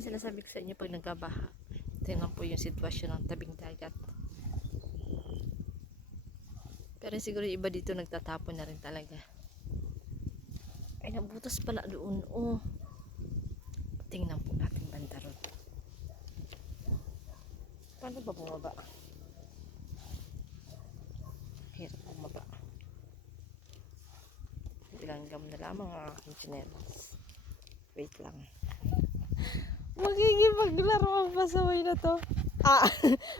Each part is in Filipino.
Yung sinasabi ko sa inyo pag nagkabaha. Tingnan po yung sitwasyon ng tabing dagat. Pero siguro yung iba dito nagtatapon na rin talaga. Ay, nabutas pala doon. Oh. Tingnan po natin banda ron. Paano ba bumaba? Hirap bumaba. Ilanggam na lamang ang aking tsinelas. Wait lang. Makikipaglaro ang pasaway na to. Ah,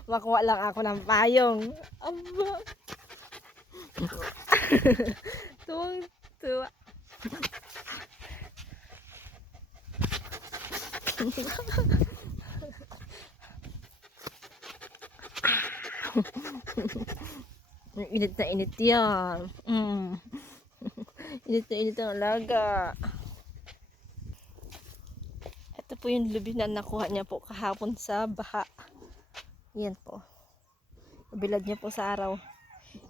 makuha lang ako ng payong. Aba. Tuwang tuwa. Init na init yan. Init na init ang alaga. Ito po yung lubi na nakuha niya po kahapon sa baha. Yan po. Bilad niya po sa araw.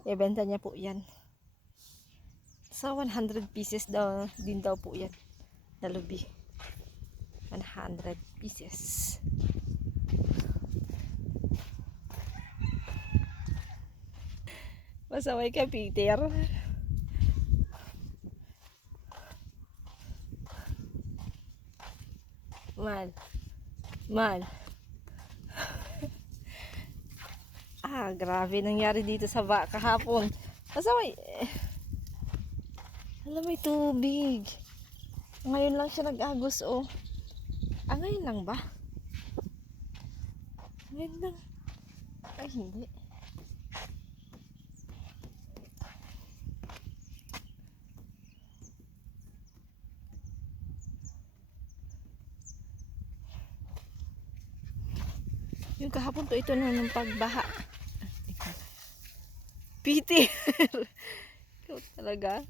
Ibenta niya po yan. Sa 100 pieces daw, din daw po yan. Na lubi. 100 pieces. Masaway ka, Peter. Mal. Ah, grabe nangyari dito sa kahapon. Masaway. Alam, may tubig. Ngayon lang siya nag-agos, oh. Ah, ngayon lang ba? Ngayon lang. Ay, hindi. Yung kahapon to, ito na ng pagbaha. Peter! Ikaw talaga.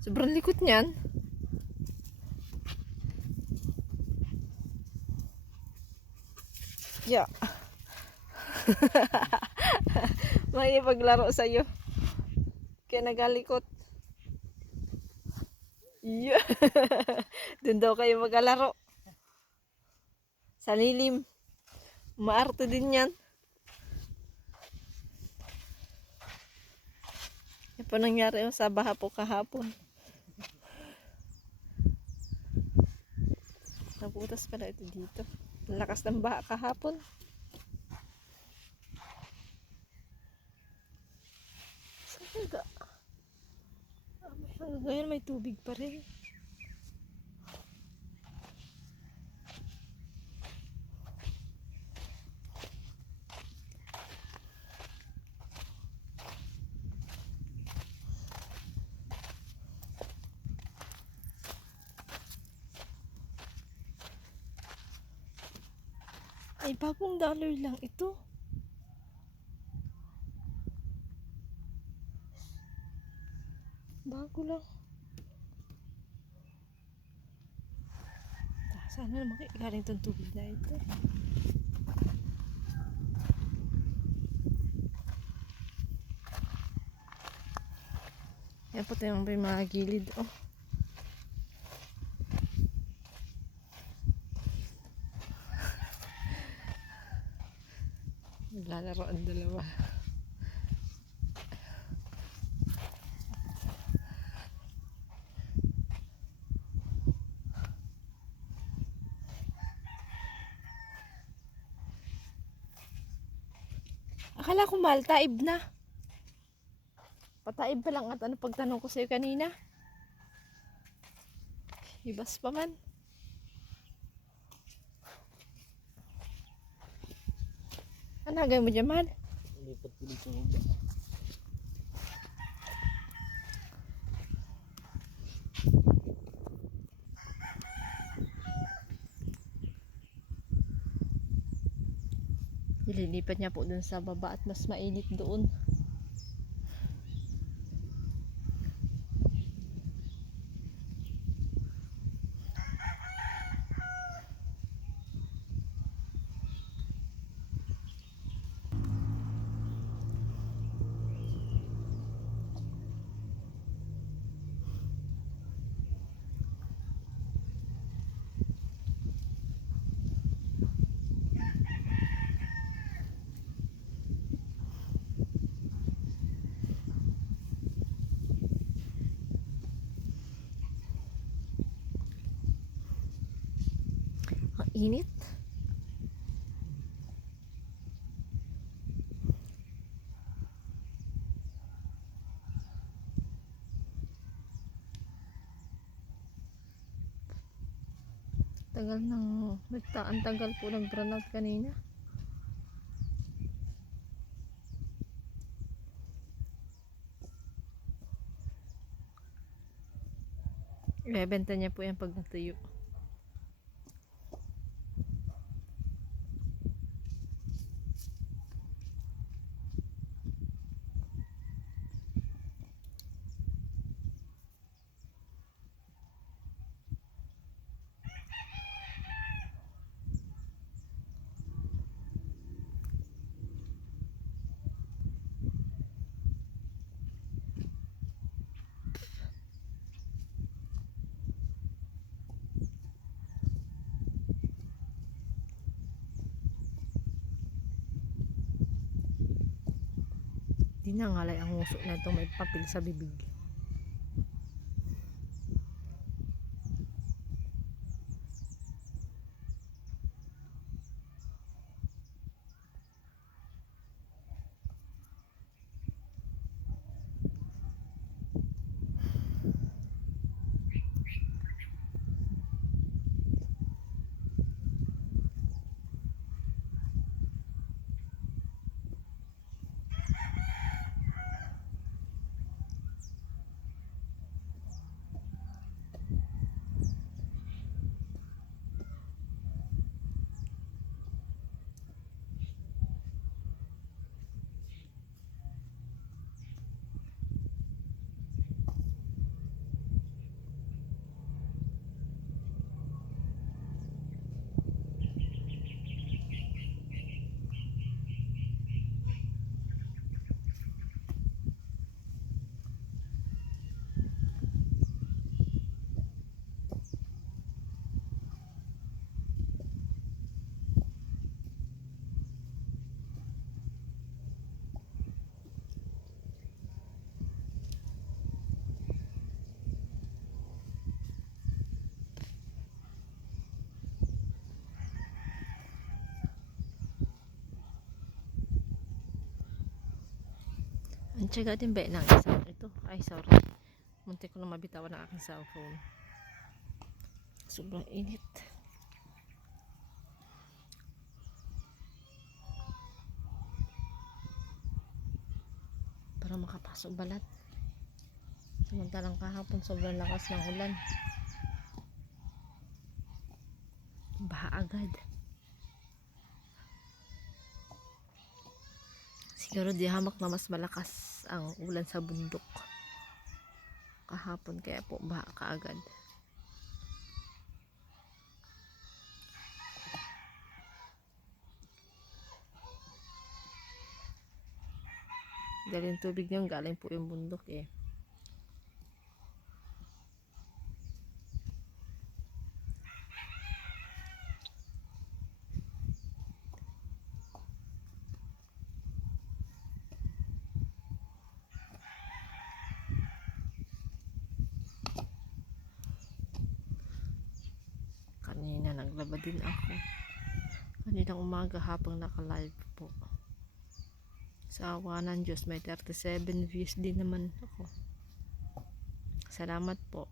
Sobrang likot niyan. Yeah. May paglaro sa'yo. Kaya nagalikot. Yeah. Doon daw kayo maglalaro. Sa lilim. Maarte din yan. Yan po nangyari sa baha po kahapon. Nabutas pala ito dito. Ang lakas ng baha kahapon. Saan ka? Ngayon may tubig pa rin. Ay, bagong dollar lang ito. Bago lang. Sana naman galing itong tubig na ito. Yan po tayo may mga gilid. Oh. Naglalaro ang dalawa. Akala ko mahal, taib na. Pataib pa lang at ano pagtanong ko sa'yo kanina. Ibas pa man. Ano gawin mo dyan, mahal? Lipat ko dito sa uba. Ililipat niya po dun sa baba at mas mainit doon. init. Tagal ng ang tagal po ng burnout kanina. Ibebenta niya po yan pag natuyo. Di nangalay ang uso na ito, may papel sa bibig. Ang tiyaga din ba ng isang ito? Ay, sorry. Muntik ko na mabitawan ang aking cellphone. Sobrang init. Para makapasok balat. Samantalang kahapon sobrang lakas ng ulan. Baha agad. Siguro di hamak na mas malakas ang ulan sa bundok kahapon, kaya po baha kaagad. Galing tubig niyan, galing po yung bundok eh. Kanina naglaba din ako. Kaninang umaga habang naka-live po. Sa awa ng Diyos, may 37 views din naman ako. Salamat po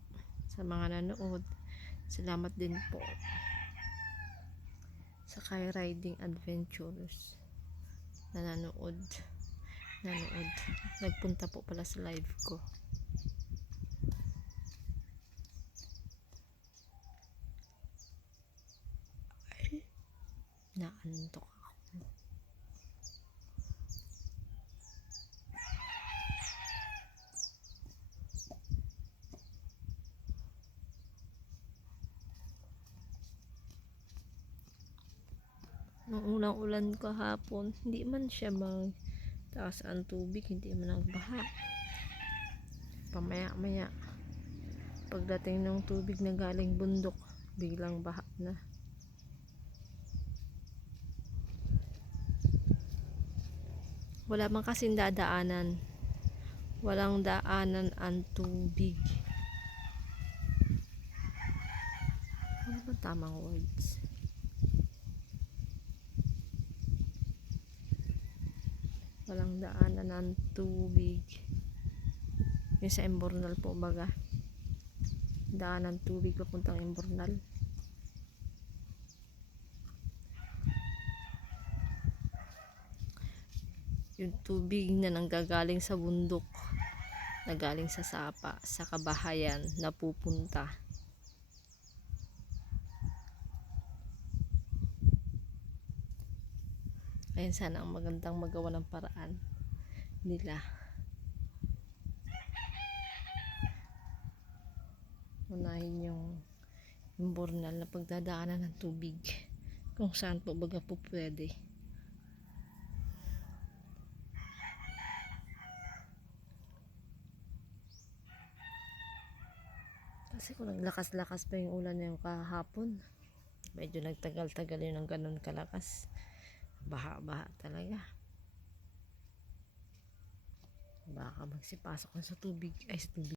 sa mga nanood. Salamat din po sa Kay Riding Adventures na nanood. Nagpunta po pala sa live ko. Ay, naantok ako. Nung unang ulan kahapon, hindi man siya taas ang tubig, hindi man ang baha. Pamaya-maya, pagdating ng tubig na galing bundok, biglang baha na. Wala man kasing dadaanan. Walang daanan ang tubig. Ano ba tamang words? Walang daanan ng tubig. Yung sa Imbornal po baga. Daan ng tubig papuntang Imbornal. Yung tubig na nanggagaling sa bundok, na galing sa sapa, sa kabahayan, napupunta. Ayun, sana ang magandang magawa ng paraan nila. Unahin yung Imbornal na pagdadaanan ng tubig. Kung saan po baga po pwede. Kasi kung naglakas-lakas pa yung ulan na yung kahapon, medyo nagtagal-tagal yun ng ganun kalakas. Baha-baha talaga. Baka magsipasok na sa tubig. Ay, sa tubig.